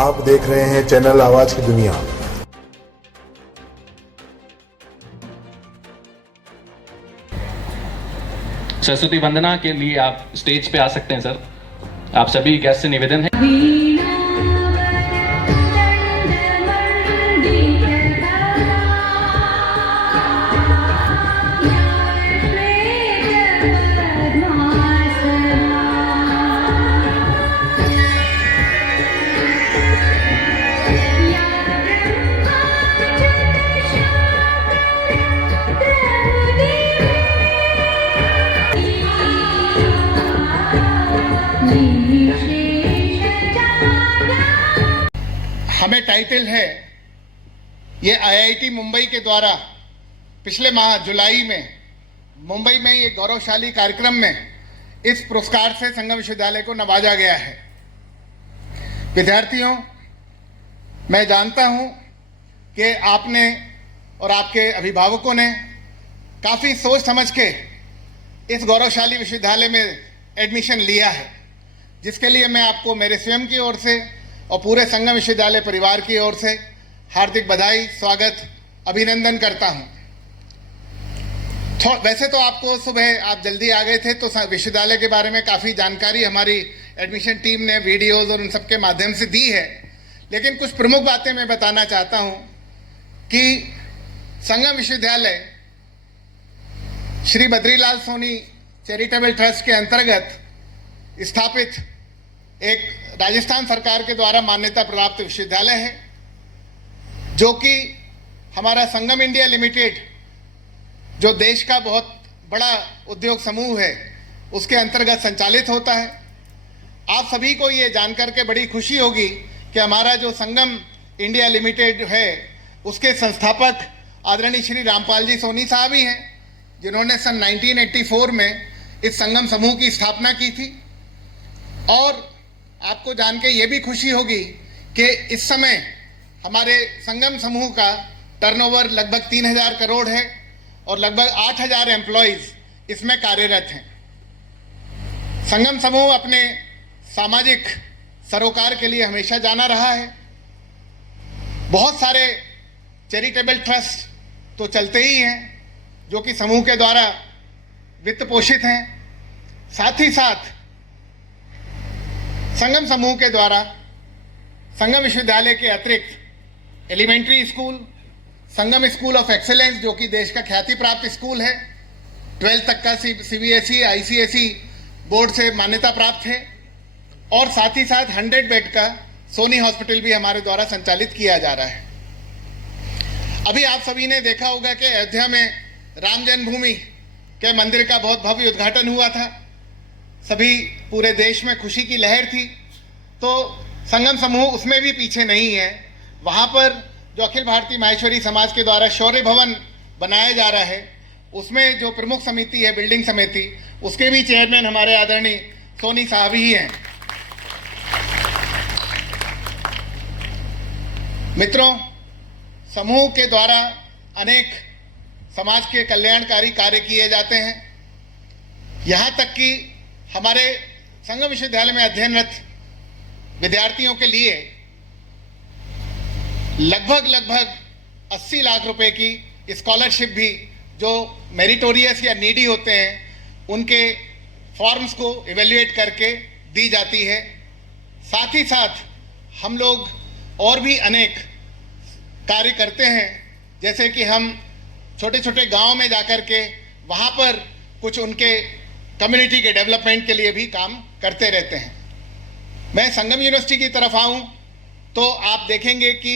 आप देख रहे हैं चैनल आवाज की दुनिया। सरस्वती वंदना के लिए आप स्टेज पे आ सकते हैं सर। आप सभी गेस्ट से निवेदन है। हमें टाइटल है, ये आईआईटी मुंबई के द्वारा पिछले माह जुलाई में मुंबई में ये गौरवशाली कार्यक्रम में इस पुरस्कार से संगम विश्वविद्यालय को नवाजा गया है। विद्यार्थियों, मैं जानता हूं कि आपने और आपके अभिभावकों ने काफ़ी सोच समझ के इस गौरवशाली विश्वविद्यालय में एडमिशन लिया है, जिसके लिए मैं आपको मेरे स्वयं की ओर से और पूरे संगम विश्वविद्यालय परिवार की ओर से हार्दिक बधाई, स्वागत, अभिनंदन करता हूं। वैसे तो आपको सुबह आप जल्दी आ गए थे, तो विश्वविद्यालय के बारे में काफ़ी जानकारी हमारी एडमिशन टीम ने वीडियोज़ और उन सब के माध्यम से दी है, लेकिन कुछ प्रमुख बातें मैं बताना चाहता हूं कि संगम विश्वविद्यालय श्री बद्रीलाल सोनी चैरिटेबल ट्रस्ट के अंतर्गत स्थापित एक राजस्थान सरकार के द्वारा मान्यता प्राप्त विश्वविद्यालय है, जो कि हमारा संगम इंडिया लिमिटेड, जो देश का बहुत बड़ा उद्योग समूह है, उसके अंतर्गत संचालित होता है। आप सभी को ये जानकर के बड़ी खुशी होगी कि हमारा जो संगम इंडिया लिमिटेड है, उसके संस्थापक आदरणीय श्री रामपाल जी सोनी साहब ही हैं, जिन्होंने सन 1984 में इस संगम समूह की स्थापना की थी। और आपको जान के ये भी खुशी होगी कि इस समय हमारे संगम समूह का टर्नओवर लगभग 3000 करोड़ है और लगभग 8000 एम्प्लॉयज़ इसमें कार्यरत हैं। संगम समूह अपने सामाजिक सरोकार के लिए हमेशा जाना रहा है। बहुत सारे चैरिटेबल ट्रस्ट तो चलते ही हैं, जो कि समूह के द्वारा वित्त पोषित हैं। साथ ही साथ संगम समूह के द्वारा संगम विश्वविद्यालय के अतिरिक्त elementary school, Sangam school of excellence, जो कि देश का ख्याति प्राप्त स्कूल है, 12th तक का सीबीएसई आईसीएसई बोर्ड से मान्यता प्राप्त है, और साथ ही साथ 100 बेड का सोनी हॉस्पिटल भी हमारे द्वारा संचालित किया जा रहा है। अभी आप सभी ने देखा होगा कि अयोध्या में राम जन्मभूमि के मंदिर का बहुत भव्य उद्घाटन हुआ था। सभी पूरे देश में खुशी की लहर थी। तो संगम समूह उसमें भी पीछे नहीं है। वहाँ पर जो अखिल भारतीय माहेश्वरी समाज के द्वारा शौर्य भवन बनाया जा रहा है, उसमें जो प्रमुख समिति है, बिल्डिंग समिति, उसके भी चेयरमैन हमारे आदरणीय सोनी साहब ही हैं। मित्रों, समूह के द्वारा अनेक समाज के कल्याणकारी कार्य किए जाते हैं। यहाँ तक कि हमारे संगम विश्वविद्यालय में अध्ययनरत विद्यार्थियों के लिए लगभग 80 लाख रुपए की स्कॉलरशिप भी, जो मेरिटोरियस या नीडी होते हैं, उनके फॉर्म्स को इवेल्युएट करके दी जाती है। साथ ही साथ हम लोग और भी अनेक कार्य करते हैं, जैसे कि हम छोटे छोटे गांव में जाकर के वहाँ पर कुछ उनके कम्युनिटी के डेवलपमेंट के लिए भी काम करते रहते हैं। मैं संगम यूनिवर्सिटी की तरफ आऊँ तो आप देखेंगे कि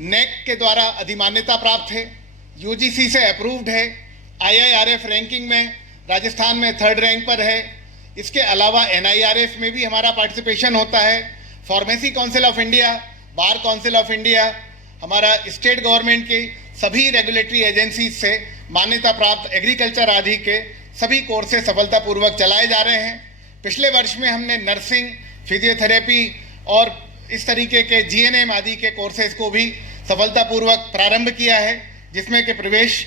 नेक के द्वारा अधिमान्यता प्राप्त है, यूजीसी से अप्रूव्ड है, आईआईआरएफ रैंकिंग में राजस्थान में 3rd रैंक पर है। इसके अलावा एनआईआरएफ में भी हमारा पार्टिसिपेशन होता है। Pharmacy council of India, bar council of India, हमारा स्टेट गवर्नमेंट की सभी रेगुलेटरी एजेंसीज से मान्यता प्राप्त एग्रीकल्चर आदि के सभी कोर्सेज सफलतापूर्वक चलाए जा रहे हैं। पिछले वर्ष में हमने नर्सिंग, फिजियोथेरेपी और इस तरीके के जीएनएम आदि के कोर्सेज को भी सफलतापूर्वक प्रारंभ किया है, जिसमें कि प्रवेश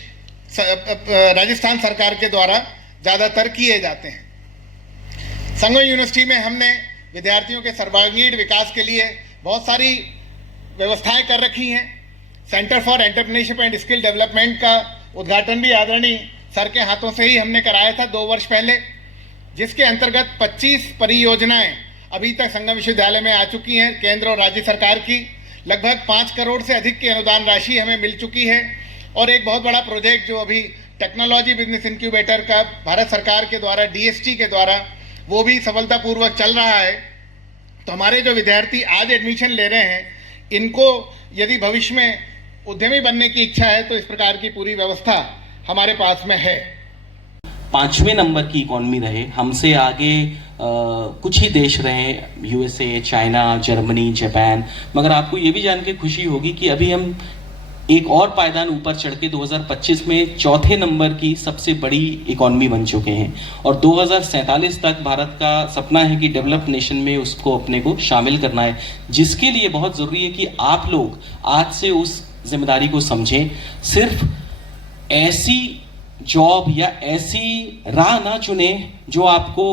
राजस्थान सरकार के द्वारा ज़्यादातर किए जाते हैं। संगम यूनिवर्सिटी में हमने विद्यार्थियों के सर्वांगीण विकास के लिए बहुत सारी व्यवस्थाएं कर रखी हैं। Centre for entrepreneurship and skill development का उद्घाटन भी आदरणीय सर के हाथों से ही हमने कराया था 2 वर्ष पहले, जिसके अंतर्गत 25 परियोजनाएं अभी तक संगम विश्वविद्यालय में आ चुकी हैं। केंद्र और राज्य सरकार की लगभग 5 करोड़ से अधिक की अनुदान राशि हमें मिल चुकी है। और एक बहुत बड़ा प्रोजेक्ट जो अभी टेक्नोलॉजी बिजनेस इंक्यूबेटर का भारत सरकार के द्वारा DST के द्वारा वो भी सफलतापूर्वक चल रहा है। तो हमारे जो विद्यार्थी आज एडमिशन ले रहे हैं, इनको यदि भविष्य में उद्यमी बनने की इच्छा है तो इस प्रकार की पूरी व्यवस्था हमारे पास में है। 5वें नंबर की इकॉनमी रहे, हमसे आगे कुछ ही देश रहे, USA, चाइना, जर्मनी, जापान, मगर आपको ये भी जान के खुशी होगी कि अभी हम एक और पायदान ऊपर चढ़ के 2025 में 4थे नंबर की सबसे बड़ी इकॉनमी बन चुके हैं। और 2047 तक भारत का सपना है कि डेवलप्ड नेशन में उसको अपने को शामिल करना है, जिसके लिए बहुत ज़रूरी है कि आप लोग आज से उस जिम्मेदारी को समझें। सिर्फ ऐसी जॉब या ऐसी राह ना चुने जो आपको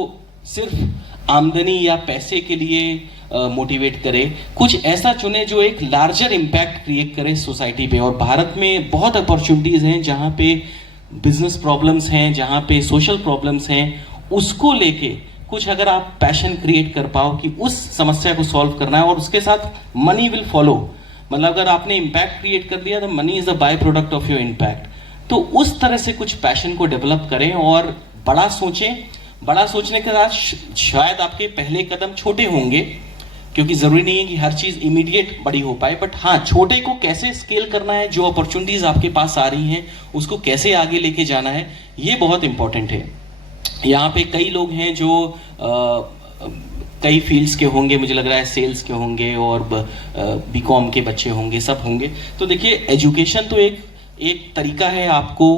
सिर्फ आमदनी या पैसे के लिए मोटिवेट करे, कुछ ऐसा चुने जो एक लार्जर इम्पैक्ट क्रिएट करे सोसाइटी पे। और भारत में बहुत अपॉर्चुनिटीज़ हैं जहाँ पे बिजनेस प्रॉब्लम्स हैं, जहाँ पे सोशल प्रॉब्लम्स हैं, उसको लेके कुछ अगर आप पैशन क्रिएट कर पाओ कि उस समस्या को सॉल्व करना है, और उसके साथ मनी विल फॉलो। मतलब अगर आपने इम्पैक्ट क्रिएट कर दिया तो money is a by product of your impact. तो उस तरह से कुछ पैशन को डेवलप करें और बड़ा सोचें। बड़ा सोचने के साथ शायद आपके पहले कदम छोटे होंगे, क्योंकि जरूरी नहीं है कि हर चीज इमीडिएट बड़ी हो पाए, बट हाँ, छोटे को कैसे स्केल करना है, जो अपॉर्चुनिटीज आपके पास आ रही हैं उसको कैसे आगे लेके जाना है, ये बहुत इंपॉर्टेंट है। यहाँ पे कई लोग हैं जो कई फील्ड्स के होंगे, मुझे लग रहा है सेल्स के होंगे और BCom के बच्चे होंगे, सब होंगे। तो देखिए, एजुकेशन तो एक तरीका है आपको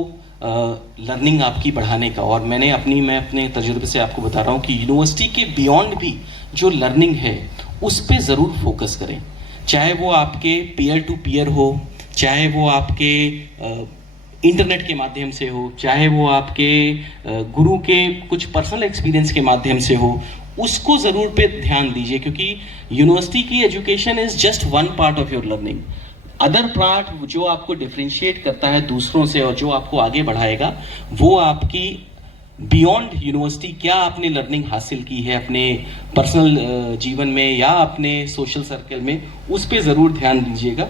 लर्निंग आपकी बढ़ाने का। और मैं अपने तजुर्बे से आपको बता रहा हूँ कि यूनिवर्सिटी के बियॉन्ड भी जो लर्निंग है उस पे ज़रूर फोकस करें, चाहे वो आपके पीयर टू पीयर हो, चाहे वो आपके इंटरनेट के माध्यम से हो, चाहे वो आपके गुरु के कुछ पर्सनल एक्सपीरियंस के माध्यम से हो, उसको ज़रूर पे ध्यान दीजिए। क्योंकि यूनिवर्सिटी की education is just one part of your learning. Other part जो आपको डिफरेंशिएट करता है दूसरों से और जो आपको आगे बढ़ाएगा, वो आपकी बियॉन्ड यूनिवर्सिटी क्या आपने लर्निंग हासिल की है अपने पर्सनल जीवन में या अपने सोशल सर्कल में, उस पे ज़रूर ध्यान दीजिएगा।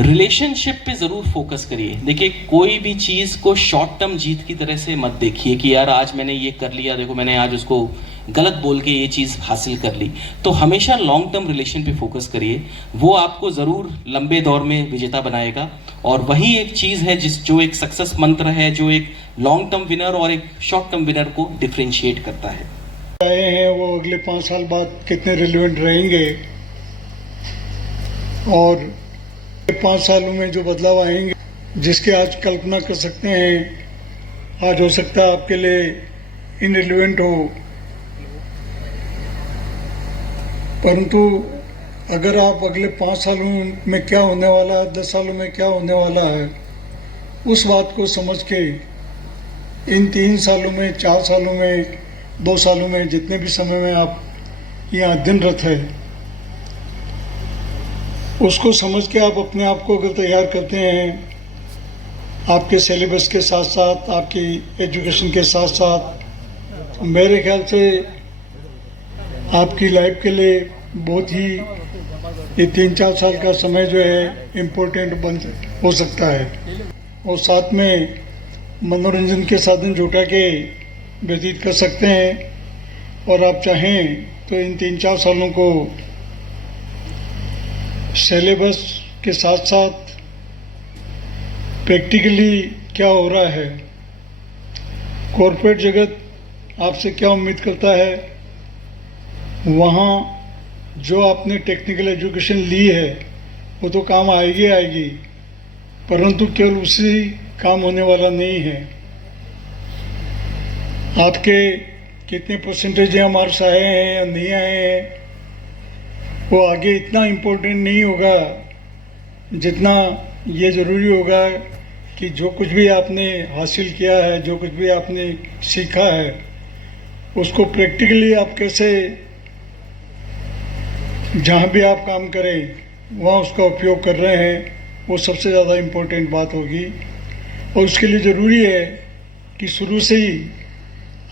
रिलेशनशिप पे ज़रूर फोकस करिए। देखिए, कोई भी चीज़ को शॉर्ट टर्म जीत की तरह से मत देखिए कि यार आज मैंने ये कर लिया, देखो मैंने आज उसको गलत बोल के ये चीज़ हासिल कर ली। तो हमेशा लॉन्ग टर्म रिलेशन पे फोकस करिए, वो आपको ज़रूर लंबे दौर में विजेता बनाएगा। और वही एक चीज़ है जो एक सक्सेस मंत्र है, जो एक लॉन्ग टर्म विनर और एक शॉर्ट टर्म विनर को डिफ्रेंशिएट करता है। आए हैं वो अगले 5 साल बाद कितने रिलेवेंट रहेंगे, और 5 सालों में जो बदलाव आएंगे, जिसके आज कल्पना कर सकते हैं, आज हो सकता है आपके लिए इनरिलेवेंट हो, परंतु अगर आप अगले 5 सालों में क्या होने वाला है, 10 सालों में क्या होने वाला है, उस बात को समझ के इन 3 सालों में, 4 सालों में, 2 सालों में, जितने भी समय में आप यहाँ अध्ययनरत है, उसको समझ के आप अपने आप को अगर तैयार करते हैं, आपके सिलेबस के साथ साथ, आपकी एजुकेशन के साथ साथ, मेरे ख्याल से आपकी लाइफ के लिए बहुत ही ये 3-4 साल का समय जो है इम्पोर्टेंट हो सकता है। और साथ में मनोरंजन के साधन जुटा के व्यतीत कर सकते हैं, और आप चाहें तो इन 3-4 सालों को सिलेबस के साथ साथ प्रैक्टिकली क्या हो रहा है, कॉर्पोरेट जगत आपसे क्या उम्मीद करता है, वहाँ जो आपने टेक्निकल एजुकेशन ली है वो तो काम आएगी, परंतु केवल उसी काम होने वाला नहीं है। आपके कितने परसेंटेज या मार्क्स आए हैं या नहीं आए हैं, वो आगे इतना इम्पोर्टेंट नहीं होगा जितना ये ज़रूरी होगा कि जो कुछ भी आपने हासिल किया है, जो कुछ भी आपने सीखा है, उसको प्रैक्टिकली आप कैसे जहाँ भी आप काम करें वहाँ उसका उपयोग कर रहे हैं, वो सबसे ज़्यादा इम्पोर्टेंट बात होगी। और उसके लिए ज़रूरी है कि शुरू से ही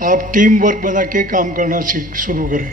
आप टीम वर्क बना के काम करना शुरू करें।